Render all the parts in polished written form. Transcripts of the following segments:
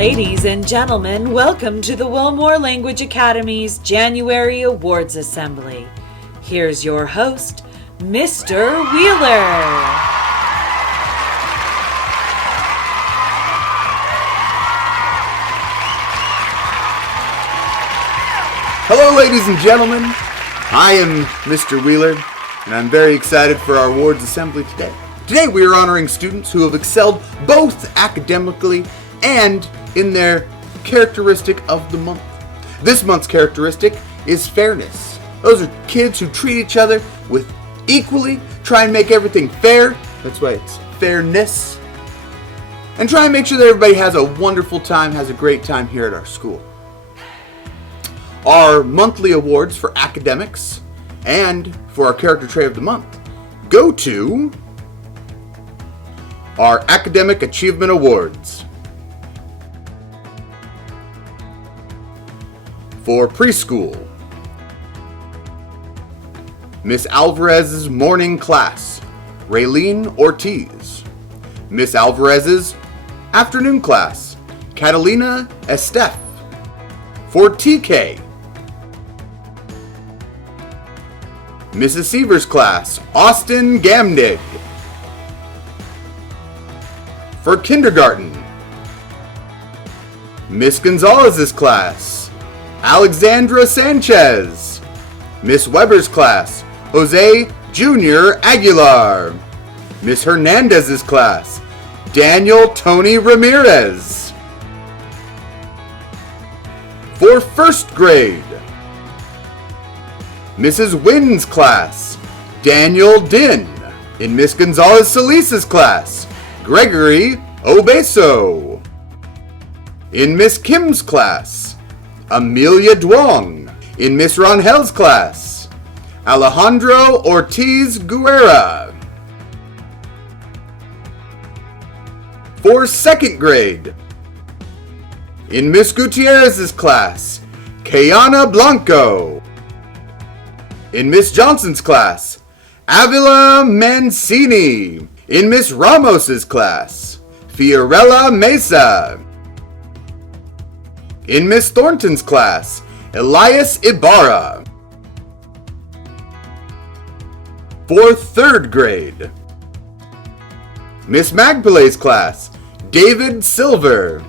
Ladies and gentlemen, welcome to the Willmore Language Academy's January Awards Assembly. Here's your host, Mr. Wheeler. Hello, ladies and gentlemen. I am Mr. Wheeler, and I'm very excited for our awards assembly today. Today we are honoring students who have excelled both academically and in their characteristic of the month. This month's characteristic is fairness. Those are kids who treat each other with equally, try and make everything fair. That's why it's fairness. And try and make sure that everybody has a wonderful time, has a great time here at our school. Our monthly awards for academics and for our character trait of the month go to our Academic Achievement Awards. For preschool, Miss Alvarez's morning class, Raylene Ortiz. Miss Alvarez's afternoon class, Catalina Estef. For TK, Mrs. Seaver's class, Austin Gamdig. For kindergarten, Miss Gonzalez's class, Alexandra Sanchez. Miss Weber's class, Jose Jr. Aguilar. Miss Hernandez's class, Daniel Tony Ramirez. For first grade, Mrs. Wynn's class, Daniel Din. In Miss Gonzalez Solis's class, Gregory Obeso. In Miss Kim's class, Amelia Duong. In Miss Ronhel's class, Alejandro Ortiz Guerra. For second grade, in Miss Gutierrez's class, Kayana Blanco. In Miss Johnson's class, Avila Mancini. In Miss Ramos's class, Fiorella Mesa. In Miss Thornton's class, Elias Ibarra. For third grade, Miss Magpale's class, David Silver.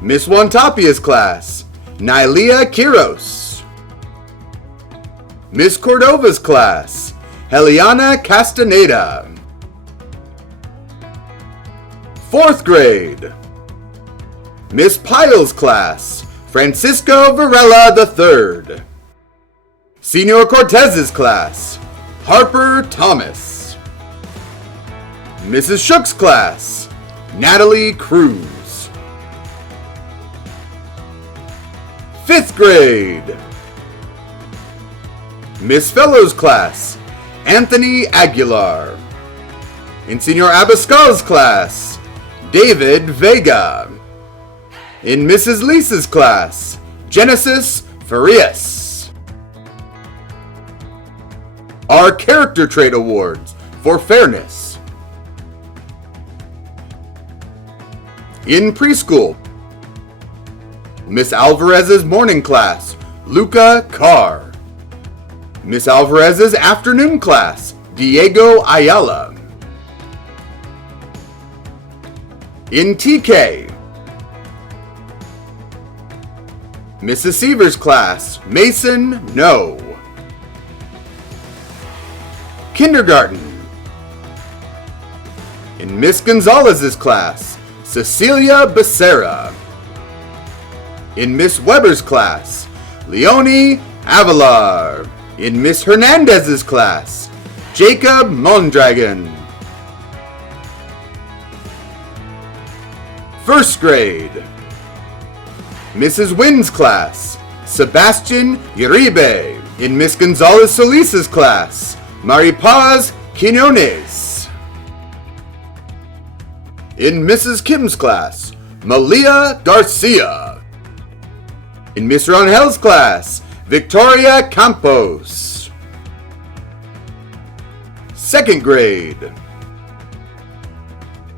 Miss Wantapia's class, Nailia Quiros. Miss Cordova's class, Heliana Castaneda. Fourth grade, Miss Pyle's class, Francisco Varela III. Senor Cortez's class, Harper Thomas. Mrs. Shook's class, Natalie Cruz. Fifth grade, Miss Fellows' class, Anthony Aguilar. In Senor Abascal's class, David Vega. In Mrs. Lisa's class, Genesis Farias. Our Character Trait Awards for fairness. In preschool, Miss Alvarez's morning class, Luca Carr. Miss Alvarez's afternoon class, Diego Ayala. In TK, Mrs. Seaver's class, Mason No. Kindergarten, in Miss Gonzalez's class, Cecilia Becerra. In Miss Weber's class, Leonie Avalar. In Miss Hernandez's class, Jacob Mondragon. First grade, Mrs. Wynn's class, Sebastian Uribe. In Miss Gonzalez Solis's class, Maripaz Quinones. In Mrs. Kim's class, Malia Garcia. In Miss Ronhel's class, Victoria Campos. Second grade,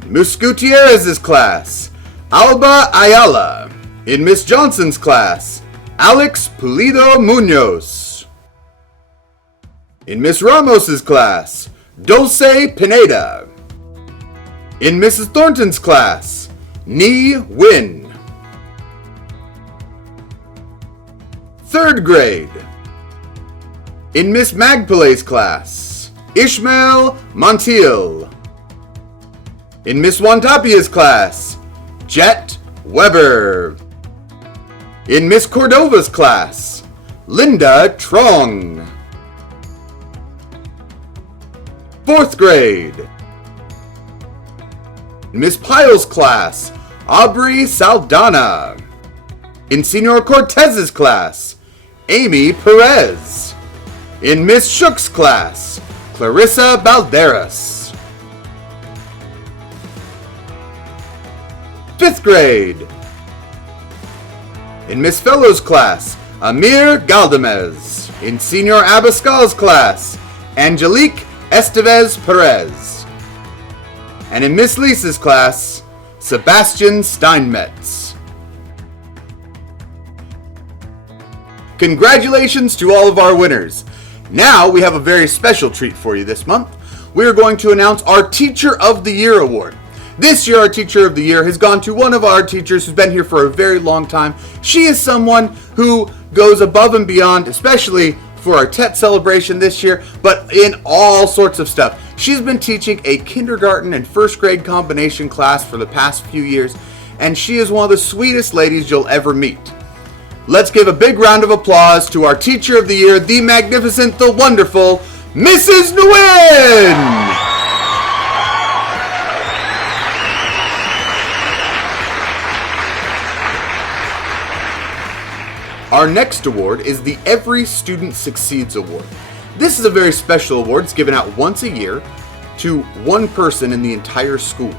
Miss Gutierrez's class, Alba Ayala. In Miss Johnson's class, Alex Pulido Munoz. In Miss Ramos's class, Dulce Pineda. In Mrs. Thornton's class, Ni Win. Third grade. In Miss Magpale's class, Ishmael Montiel. In Miss Wantapia's class, Jet Weber. In Miss Cordova's class, Linda Trong. Fourth grade. In Miss Pyle's class, Aubrey Saldana. In Senor Cortez's class, Amy Perez. In Miss Shook's class, Clarissa Balderas. Fifth grade. In Miss Fellow's class, Amir Galdamez. In Senor Abascal's class, Angelique Estevez Perez. And in Miss Lisa's class, Sebastian Steinmetz. Congratulations to all of our winners. Now we have a very special treat for you this month. We are going to announce our Teacher of the Year award. This year our Teacher of the Year has gone to one of our teachers who's been here for a very long time. She is someone who goes above and beyond, especially for our TET celebration this year, but in all sorts of stuff. She's been teaching a kindergarten and first grade combination class for the past few years, and she is one of the sweetest ladies you'll ever meet. Let's give a big round of applause to our Teacher of the Year, the magnificent, the wonderful, Mrs. Nguyen! Our next award is the Every Student Succeeds Award. This is a very special award. It's given out once a year to one person in the entire school.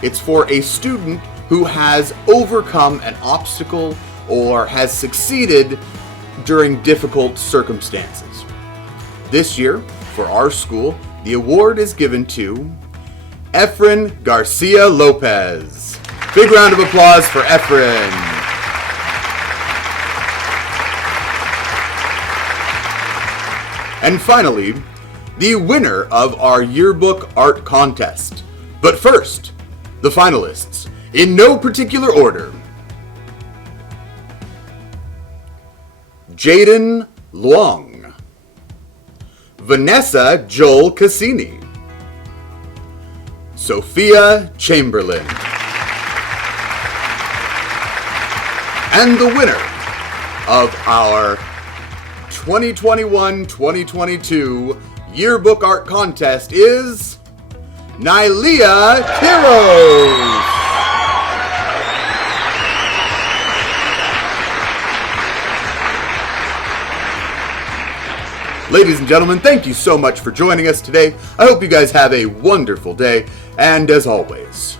It's for a student who has overcome an obstacle or has succeeded during difficult circumstances. This year, for our school, the award is given to Efren Garcia Lopez. Big round of applause for Efren. And finally, the winner of our yearbook art contest. But first, the finalists, in no particular order. Jaden Luong. Vanessa Joel Cassini. Sophia Chamberlain. And the winner of our 2021-2022 Yearbook Art Contest is Nylia Quiroz. Ladies and gentlemen, thank you so much for joining us today. I hope you guys have a wonderful day, and as always,